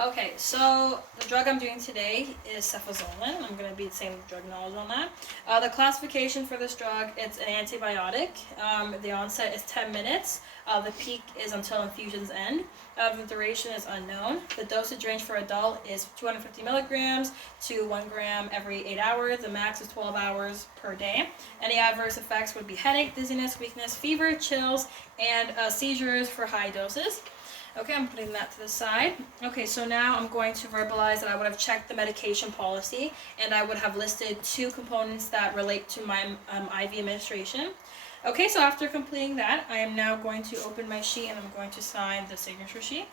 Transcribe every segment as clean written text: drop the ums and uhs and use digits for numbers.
Okay, so the drug I'm doing today is cefazolin. I'm going to be saying the drug knowledge on that. The classification for this drug, it's an antibiotic. The onset is 10 minutes. The peak is until infusion's end. The duration is unknown. The dosage range for adult is 250 milligrams to 1 gram every 8 hours. The max is 12 hours per day. Any adverse effects would be headache, dizziness, weakness, fever, chills, and seizures for high doses. Okay, I'm putting that to the side. Okay, so now I'm going to verbalize that I would have checked the medication policy and I would have listed 2 components that relate to my IV administration. Okay, so after completing that, I am now going to open my sheet and I'm going to sign the signature sheet.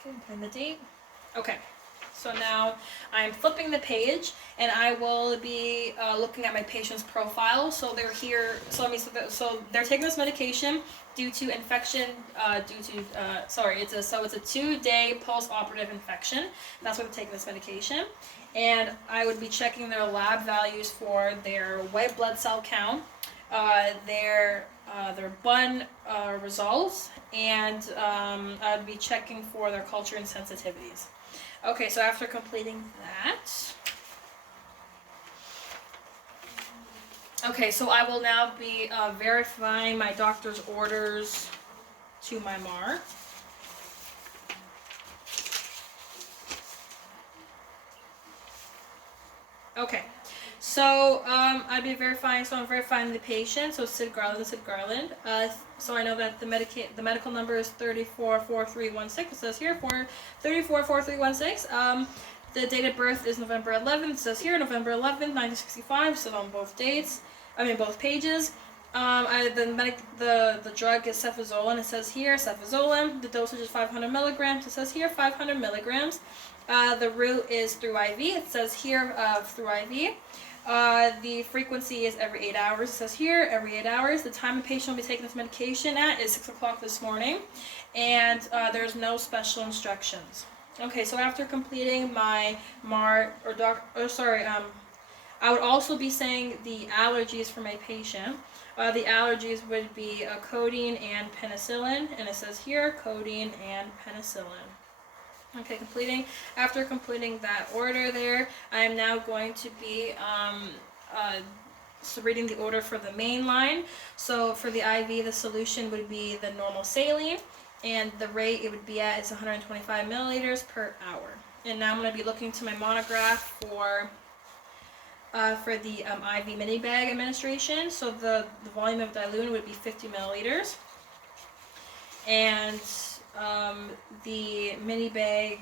Okay, putting the date. Okay. So now I'm flipping the page and I will be looking at my patient's profile. So they're here, so they're taking this medication due to infection, it's a 2-day post-operative infection. That's why they're taking this medication. And I would be checking their lab values for their white blood cell count, their BUN results, and I'd be checking for their culture and sensitivities. Okay, so after completing that, okay, so I will now be verifying my doctor's orders to my MAR. Okay, so I'd be verifying. So I'm verifying the patient. So Sid Garland. So I know that the medical number is 344316. It says here for 344316. The date of birth is November 11th. It says here November 11th, 1965. So on both dates. Both pages. The drug is cefazolin. It says here cefazolin. The dosage is 500 milligrams. It says here 500 milligrams. The route is through IV. It says here through IV. The frequency is every 8 hours. It says here every 8 hours. The time the patient will be taking this medication at is 6 o'clock this morning, and there's no special instructions. Okay, so after completing my I would also be saying the allergies for my patient. The allergies would be codeine and penicillin, and it says here codeine and penicillin. Okay, after completing that order there, I am now going to be reading the order for the main line. So for the IV, the solution would be the normal saline, and the rate it would be at is 125 milliliters per hour. And now I'm going to be looking to my monograph for the IV mini bag administration. So the volume of diluent would be 50 milliliters, and the mini bag.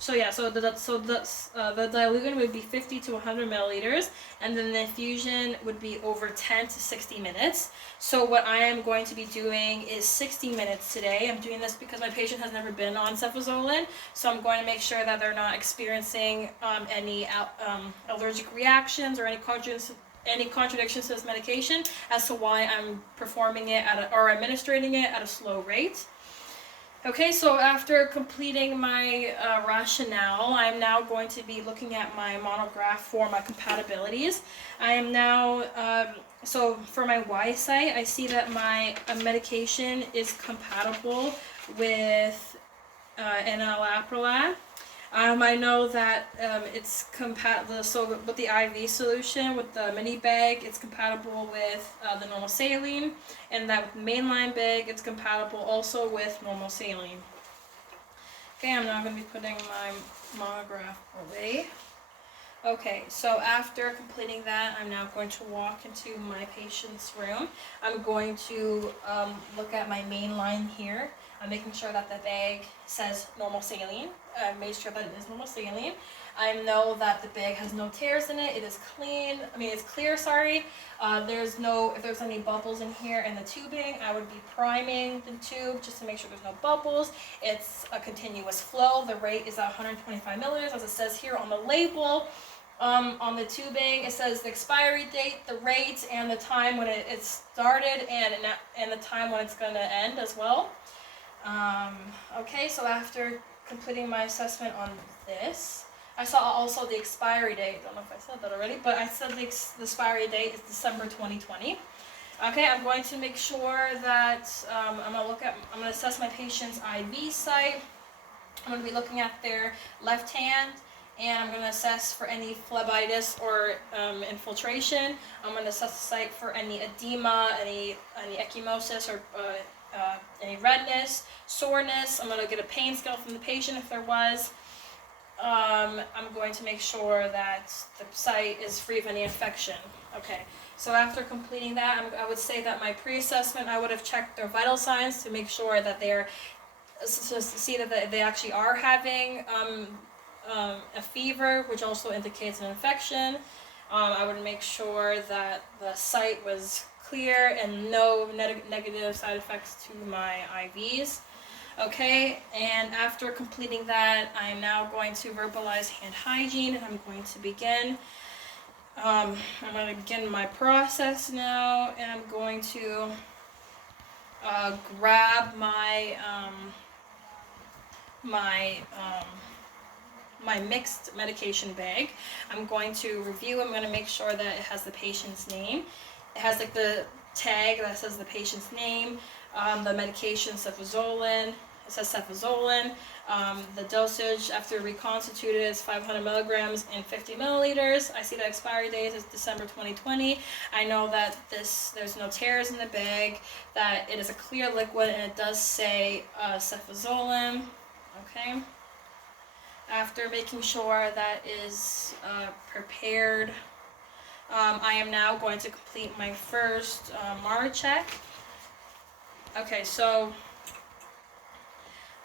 The diluent would be 50 to 100 milliliters, and then the infusion would be over 10 to 60 minutes. So what I am going to be doing is 60 minutes today. I'm doing this because my patient has never been on cefazolin, so I'm going to make sure that they're not experiencing any allergic reactions or any contradictions to this medication as to why I'm performing it or administrating it at a slow rate. Okay, so after completing my rationale, I'm now going to be looking at my monograph for my compatibilities. I am now, so for my Y site, I see that my medication is compatible with enalapril. I know that it's compatible, so with the IV solution, with the mini bag, it's compatible with the normal saline, and that with the mainline bag, it's compatible also with normal saline. Okay, I'm now going to be putting my monograph away. Okay, so after completing that, I'm now going to walk into my patient's room. I'm going to look at my main line here. I'm making sure that the bag says normal saline. I made sure that it is normal saline. I know that the bag has no tears in it. It is clean. It's clear, sorry. If there's any bubbles in here in the tubing, I would be priming the tube just to make sure there's no bubbles. It's a continuous flow. The rate is 125 milliliters, as it says here on the label. On the tubing, it says the expiry date, the rate, and the time when it started, and the time when it's going to end as well. Okay, so after completing my assessment on this, I saw also the expiry date. I don't know if I said that already, but I said the expiry date is December 2020. Okay, I'm going to make sure that I'm going to assess my patient's IV site. I'm going to be looking at their left hand, and I'm going to assess for any phlebitis or infiltration. I'm going to assess the site for any edema, any ecchymosis, or any redness, soreness. I'm going to get a pain scale from the patient if there was. I'm going to make sure that the site is free of any infection. Okay, so after completing that, I would say that my pre-assessment, I would have checked their vital signs to make sure that they're, to see that they actually are having a fever, which also indicates an infection. I would make sure that the site was clear and no negative side effects to my IVs. Okay, and after completing that, I am now going to verbalize hand hygiene, and I'm going to begin. I'm going to begin my process now, and I'm going to grab my my mixed medication bag. I'm going to review. I'm going to make sure that it has the patient's name. It has like the tag that says the patient's name, the medication cefazolin. It says cefazolin. The dosage after reconstituted is 500 milligrams and 50 milliliters. I see the expiry date is December 2020. I know that there's no tears in the bag, that it is a clear liquid, and it does say cefazolin. Okay. After making sure that is prepared, I am now going to complete my first MAR check. Okay, so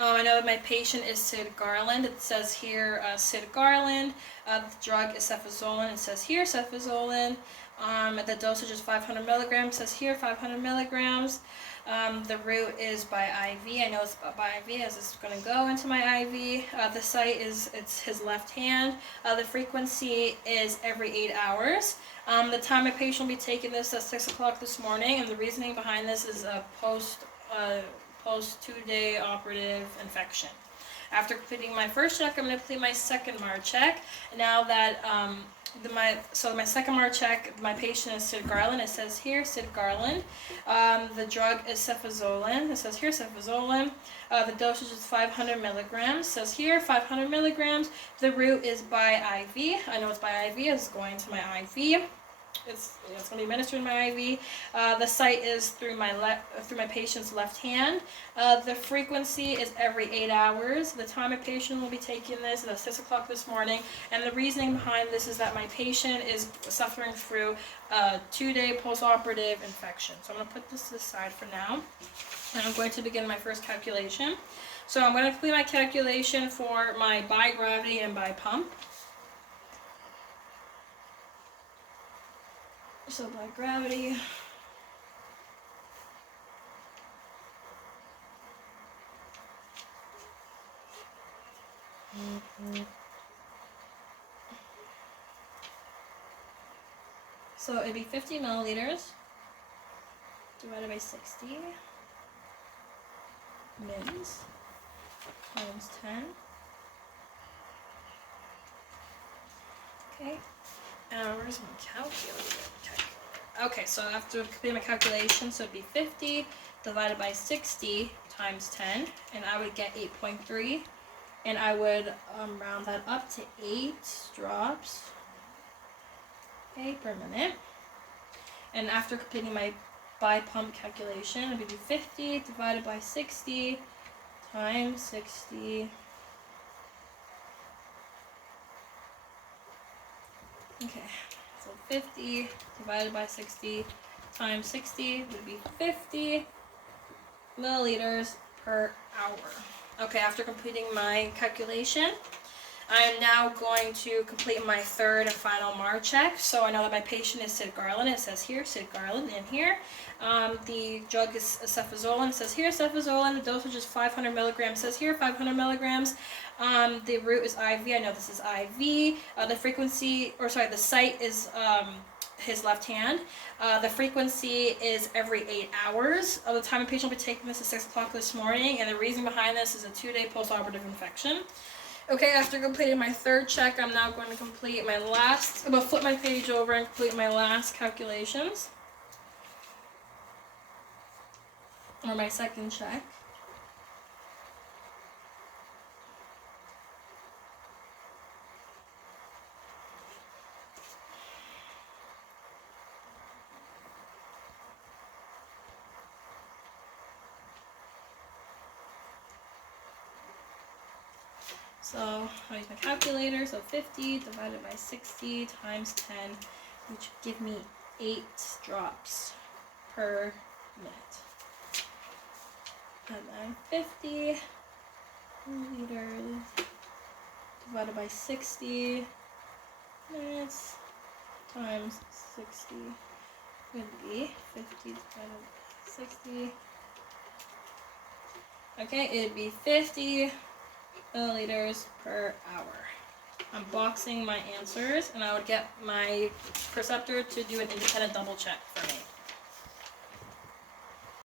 I know that my patient is Sid Garland. It says here Sid Garland. The drug is cefazolin. It says here cefazolin. The dosage is 500 milligrams. It says here 500 milligrams. The route is by IV. I know it's by IV as it's going to go into my IV. The site it's his left hand. The frequency is every 8 hours. The time my patient will be taking this at 6 o'clock this morning, and the reasoning behind this is a post 2-day operative infection. After completing my first check, I'm going to complete my second MAR check. Now that my second MAR check, my patient is Sid Garland. It says here Sid Garland. The drug is cefazolin. It says here cefazolin. The dosage is 500 milligrams. It says here 500 milligrams. The route is by IV. I know it's by IV. It's going to my IV. It's going to be administered in my IV. The site is through my patient's left hand. The frequency is every 8 hours. The time a patient will be taking this is at 6 o'clock this morning. And the reasoning behind this is that my patient is suffering through a 2-day postoperative infection. So I'm going to put this to the side for now. And I'm going to begin my first calculation. So I'm going to complete my calculation for my bi-gravity and bi-pump. So by gravity, so it'd be 50 milliliters divided by 60 mins times 10. Okay. Where's my calculator? Okay, so after completing my calculation, so it'd be 50 divided by 60 times 10, and I would get 8.3, and I would round that up to 8 drops, okay, per minute. And after completing my bi-pump calculation, it would be 50 divided by 60 times 60. Okay, so 50 divided by 60 times 60 would be 50 milliliters per hour. Okay, after completing my calculation, I am now going to complete my third and final MAR check. So I know that my patient is Sid Garland. It says here Sid Garland in here. The drug is cefazolin. It says here cefazolin. The dosage is 500 milligrams. It says here 500 milligrams. The route is IV. I know this is IV. The site is his left hand. The frequency is every 8 hours. The time a patient will be taking this is 6 o'clock this morning, and the reason behind this is a 2-day postoperative infection. Okay, after completing my third check, I'm now going to complete my last, I'm going to flip my page over and complete my last calculations. Or my second check. So I'll use my calculator. So 50 divided by 60 times 10, which would give me 8 drops per minute. And then 50 liters divided by 60 minutes times 60 would be 50 divided by 60. Okay, it'd be 50 milliliters per hour. I'm boxing my answers, and I would get my preceptor to do an independent double check for me.